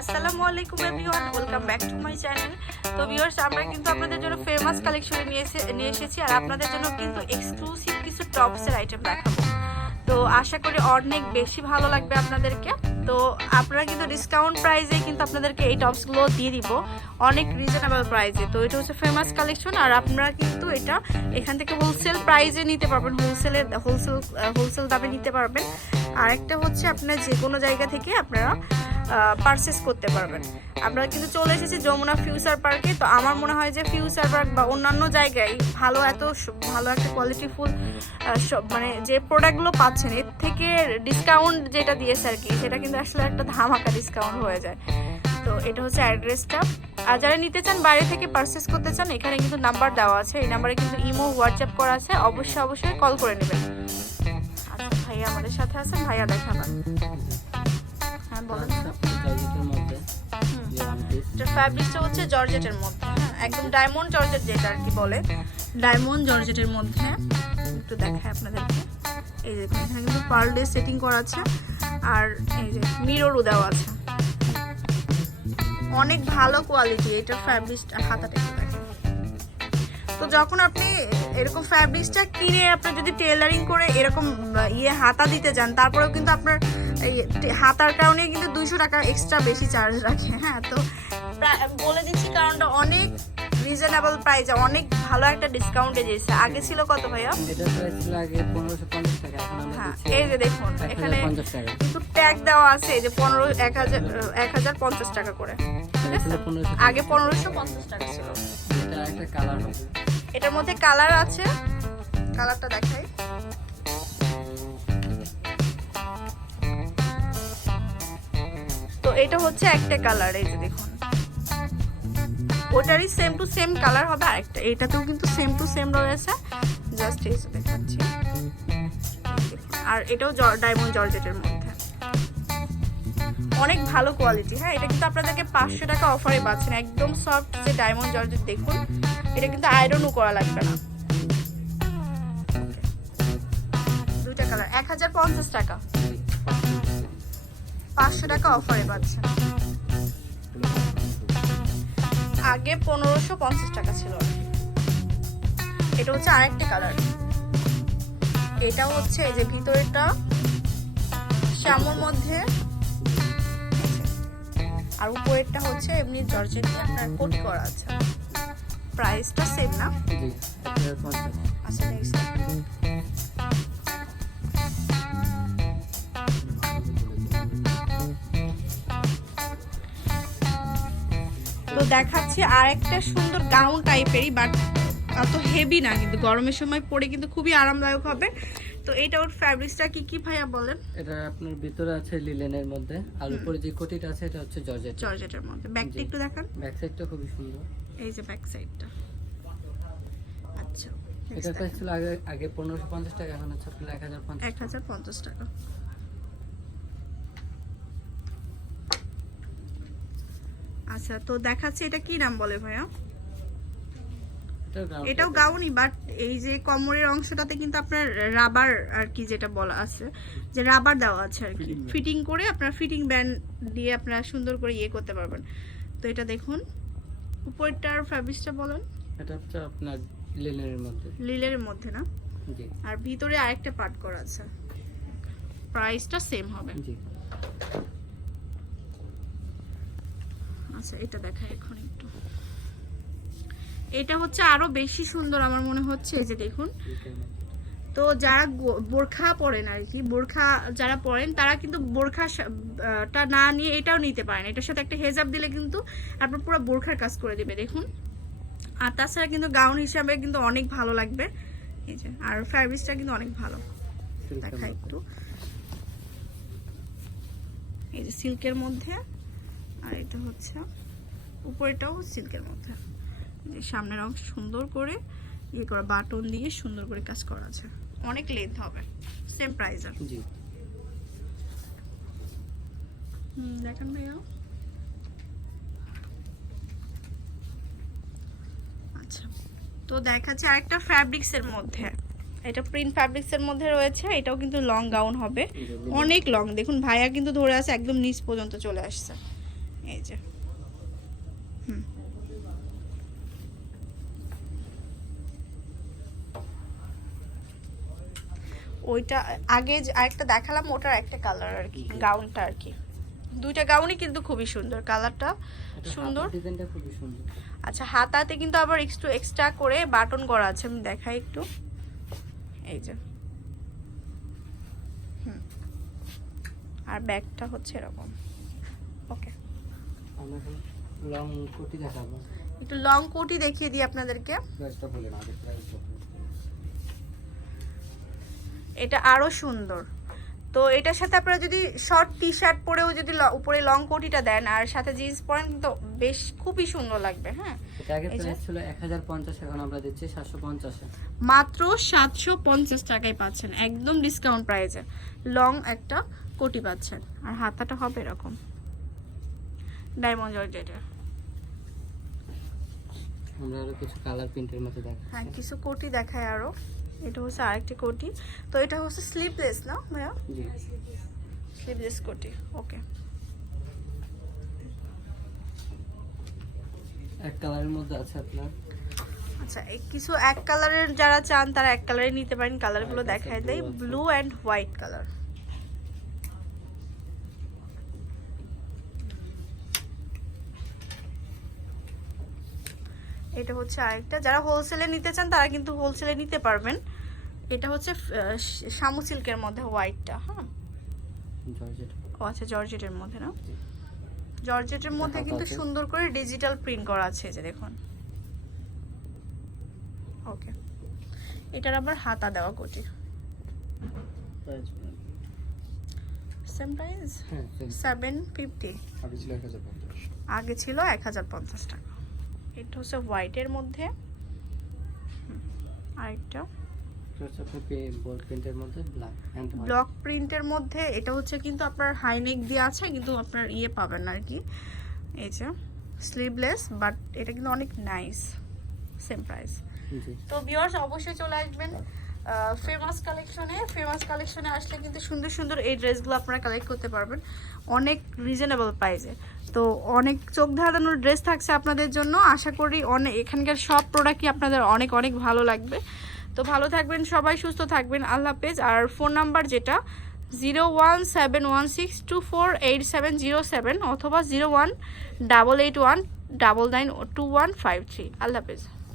আসসালামু আলাইকুম everyone welcome back to my channel তো ভিউয়ার্স আমরা কিন্তু আপনাদের জন্য ফেমাস নিয়ে নিয়ে এসেছি আর আপনাদের জন্য কিন্তু এক্সক্লুসিভ কিছু টপসের আইটেম দেখাবো। তো আশা করি অনেক বেশি ভালো লাগবে আপনাদেরকে। তো আপনারা কিন্তু ডিসকাউন্ট প্রাইসে কিন্তু আপনাদেরকে এই টপসগুলো দিয়ে দিব। অনেক রিজনেবল প্রাইসে তো এটা হচ্ছে ফেমাস কালেকশন আর আপনারা কিন্তু এটা এখান থেকে হোলসেল প্রাইসে নিতে পারবেন। হোলসেলে হোলসেল হোলসেল দামে নিতে পারবেন। আর একটা হচ্ছে আপনার যে কোনো জায়গা থেকে আপনারা পারচেস করতে পারবেন। আমরা কিন্তু চলে এসেছি যমুনা ফিউচার পার্কে। তো আমার মনে হয় যে ফিউচার পার্ক বা অন্যান্য জায়গায় ভালো এত ভালো একটা কোয়ালিটিফুল মানে যে প্রোডাক্টগুলো পাচ্ছেন, এর থেকে ডিসকাউন্ট যেটা দিয়েছে আর কি, সেটা কিন্তু আসলে একটা ধামাকা ডিসকাউন্ট হয়ে যায়। তো এটা হচ্ছে অ্যাড্রেসটা আর যারা নিতে চান, বাইরে থেকে পারচেস করতে চান, এখানে কিন্তু নাম্বার দেওয়া আছে। এই নাম্বারে কিন্তু ইমো, হোয়াটসঅ্যাপ করা আছে। অবশ্যই অবশ্যই কল করে নেবেন। আচ্ছা ভাইয়া আমাদের সাথে আছেন ভাইয়া দেখাবেন ফ্যাব্রিকটা হচ্ছে জর্জেটের মধ্যে হ্যাঁ? একদম ডায়মন্ড জর্জেট যেটা আর কি বলে। ডায়মন্ড জর্জেটের মধ্যে। একটু দেখায় আপনাদেরকে। এই যে এখানে কিন্তু পার ডে সেটিং করা আছে। আর এই যে মিররও দেওয়া আছে। অনেক ভালো কোয়ালিটি এটা ফ্যাব্রিক হাতাটা তো যখন আপনি এরকম ফ্যাব্রিক্সটা কিনে আপনি যদি টেলারিং করে এরকম ইয়ে হাতা দিতে যান তারপরেও কিন্তু আপনার এই হাতার কারণে কিন্তু দুইশো টাকা এক্সট্রা বেশি চার্জ রাখে হ্যাঁ? তো বলে দিচ্ছি কারণটা অনেক রিজনেবল প্রাইস অনেক ভালো একটা ডিসকাউন্টে দিয়েছে। আগে ছিল কত ভাইয়া? এটা প্রাইস ছিল আগে পনেরোশো পঞ্চাশ টাকা হ্যাঁ এই যে দেখুন এখানে কিন্তু ট্যাগ দেওয়া আছে এই যে পনেরো এক হাজার এক হাজার পঞ্চাশ টাকা করে। আগে পনেরোশো পঞ্চাশ টাকা ছিল। এটার মধ্যে কালার আছে। কালারটা দেখাই। তো এটা হচ্ছে একটা কালার এই যে দেখুন। ওটারই সেম টু সেম কালার হবে আরেকটা। এটাতেও কিন্তু সেম টু সেম রয়েছে। জাস্ট এই দেখাচ্ছি। আর এটাও ডায়মন্ড জর্জেটের মধ্যে। অনেক ভালো কোয়ালিটি হ্যাঁ এটা কিন্তু আপনাদেরকে পাঁচশো টাকা অফারে পাচ্ছেন। একদম সফট যে ডায়মন্ড জর্জেট দেখুন। এটা কিন্তু আয়রনও করা লাগবে না। দুইটা কালার এক হাজার পঞ্চাশ টাকা। পাঁচশো টাকা অফারে পাচ্ছেন। আগে পনেরোশো পঞ্চাশ টাকা ছিল। এটা হচ্ছে আরেকটা কালার এটা হচ্ছে এই যে ভিতরেটা শ্যামর মধ্যে আর উপরেরটা হচ্ছে এমনি জর্জেট আপনার কোট করা আছে। প্রাইসটা সেম না? আচ্ছা নেক্সট তো দেখাচ্ছি আর একটা সুন্দর গাউন টাইপেরই বাট অত হেভি না কিন্তু গরমের সময় পরে কিন্তু খুবই আরামদায়ক হবে। তো এইটা ওর ফ্যাব্রিক্সটা কি কি ভাইয়া বলেন? এটা আপনার ভিতরে আছে লিলেনের মধ্যে। আর উপরে যে কোটিটা আছে এটা হচ্ছে জর্জেট জর্জেটের মধ্যে। ব্যাকটা একটু দেখান। ব্যাক সাইডটা খুবই সুন্দর। এই যে ব্যাক সাইডটা আচ্ছা এটা প্রাইস ছিল আগে আগে পনেরোশো পঞ্চাশ টাকা এখন হচ্ছে আপনার এক হাজার পঞ্চাশ এক হাজার পঞ্চাশ টাকা। আচ্ছা তো দেখাচ্ছে এটা কি নাম বলে ভাইয়া? এটাও গাউনি বাট এই যে কোমরের অংশটাতে কিন্তু আপনার রাবার আর কি যেটা বলা আছে যে রাবার দেওয়া আছে আর কি। ফিটিং করে আপনার ফিটিং ব্যান্ড দিয়ে আপনারা সুন্দর করে ইয়ে করতে পারবেন। তো এটা দেখুন উপরটার ফ্যাব্রিক্সটা বলেন। এটা হচ্ছে আপনার লিলেনের মধ্যে। লিলের মধ্যে না? জি। আর ভিতরে আরেকটা পার্ট করা আছে। প্রাইসটা সেম হবে। জি। আচ্ছা এটা দেখা এখন একটু। এটা হচ্ছে আরও বেশি সুন্দর আমার মনে হচ্ছে এই যে দেখুন। তো যারা বোরখা পরেন আর কি বোরখা যারা পরেন তারা কিন্তু বোরখা সা- টা না নিয়ে এটাও নিতে পারেন। এটার সাথে একটা হেজাব দিলে কিন্তু আপনার পুরো বোরখার কাজ করে দিবে দেখুন। আর তাছাড়া কিন্তু গাউন হিসাবে কিন্তু অনেক ভালো লাগবে। এই যে আর ফ্যাব্রিক্সটা কিন্তু অনেক ভালো। দেখা একটু। এই যে সিল্কের মধ্যে আর এটা হচ্ছে উপরেটাও সিল্কের মধ্যে। যে সামনের অংশ সুন্দর করে ইয়ে করা বাটন দিয়ে সুন্দর করে কাজ করা আছে। অনেক লেন্থ হবে। সেম প্রাইস জি। হুম দেখেন ভাইয়া। আচ্ছা। তো দেখাচ্ছে আরেকটা ফ্যাব্রিক্স এর মধ্যে। এটা প্রিন্ট ফ্যাব্রিক্স এর মধ্যে রয়েছে এটাও কিন্তু লং গাউন হবে। অনেক লং দেখুন ভাইয়া কিন্তু ধরে আছে একদম নিচ পর্যন্ত চলে আসছে। এই যে। হুম। ওইটা আগে আরেকটা দেখালাম ওটার একটা কালার আর কি গাউনটা আর কি। দুইটা গাউনই কিন্তু খুবই সুন্দর কালারটা সুন্দর। আচ্ছা হাতাতে কিন্তু আবার একটু এক্সট্রা করে বাটন করা আছে আমি দেখাই একটু। এই যে। হুম। আর ব্যাগটা হচ্ছে এরকম। ওকে লং কোটি দেখাবো। একটু লং কোটি দেখিয়ে দিই আপনাদেরকে প্রাইসটা বলে না আগে প্রাইসটা এটা আরও সুন্দর। তো এটার সাথে আপনারা যদি শর্ট টি শার্ট পরেও যদি উপরে লং কোটিটা দেন আর সাথে জিন্স পরেন তো বেশ খুবই সুন্দর লাগবে হ্যাঁ? এটা আগে প্রাইস ছিল এখন আমরা দিচ্ছি মাত্র টাকায় পাচ্ছেন একদম ডিসকাউন্ট প্রাইসে লং একটা কোটি পাচ্ছেন আর হাতাটা হবে এরকম। ডায়মন্ড জর্জেটের। আমরা আরও কিছু কালার প্রিন্টের মধ্যে দেখাচ্ছি। হ্যাঁ কিছু কোটি দেখায় আরও। এটা হচ্ছে আরেকটি কোটি। তো এটা হচ্ছে স্লিপলেস না ভাইয়া? স্লিপলেস স্লিভলেস কোটি ওকে এক কালারের মধ্যে আছে আপনার? আচ্ছা কিছু এক কালারের যারা চান তারা এক কালারে নিতে পারেন। কালারগুলো আর দেখায় দেয় ব্লু অ্যান্ড হোয়াইট কালার এটা হচ্ছে আরেকটা। যারা হোলসেলে নিতে চান তারা কিন্তু হোলসেলে নিতে পারবেন। এটা হচ্ছে শামু সিল্কের মধ্যে হোয়াইটটা হ্যাঁ? ও আচ্ছা জর্জেটের মধ্যে না? জর্জেটের মধ্যে কিন্তু সুন্দর করে ডিজিটাল প্রিন্ট করা আছে যে দেখুন। ওকে এটার আবার হাতা দেওয়া কোটি। সেম প্রাইস হ্যাঁ সেভেন ফিফটি আগে ছিল এক হাজার পঞ্চাশ টাকা। এটা হচ্ছে হোয়াইটের মধ্যে। আরেকটা। ব্লক প্রিন্টের মধ্যে এটা হচ্ছে কিন্তু আপনার হাইনেক দিয়ে আছে কিন্তু আপনার ইয়ে পাবেন আর কি এই যে স্লিভলেস বাট এটা কিন্তু অনেক নাইস সেম প্রাইস তো ভিউয়ার্স অবশ্যই চলে আসবেন। ফেমাস কালেকশনে ফেমাস কালেকশনে আসলে কিন্তু সুন্দর সুন্দর এই ড্রেসগুলো আপনারা কালেক্ট করতে পারবেন। অনেক রিজনেবল প্রাইসে তো অনেক চোখ ধাঁধানোর ড্রেস থাকছে আপনাদের জন্য। আশা করি অনেক এখানকার সব প্রোডাক্টই আপনাদের অনেক অনেক ভালো লাগবে। তো ভালো থাকবেন, সবাই সুস্থ থাকবেন। আল্লাহ হাফেজ। আর ফোন নাম্বার যেটা zero one seven one six two four eight seven zero seven অথবা zero one double eight one double nine two one five three আল্লাহ হাফেজ।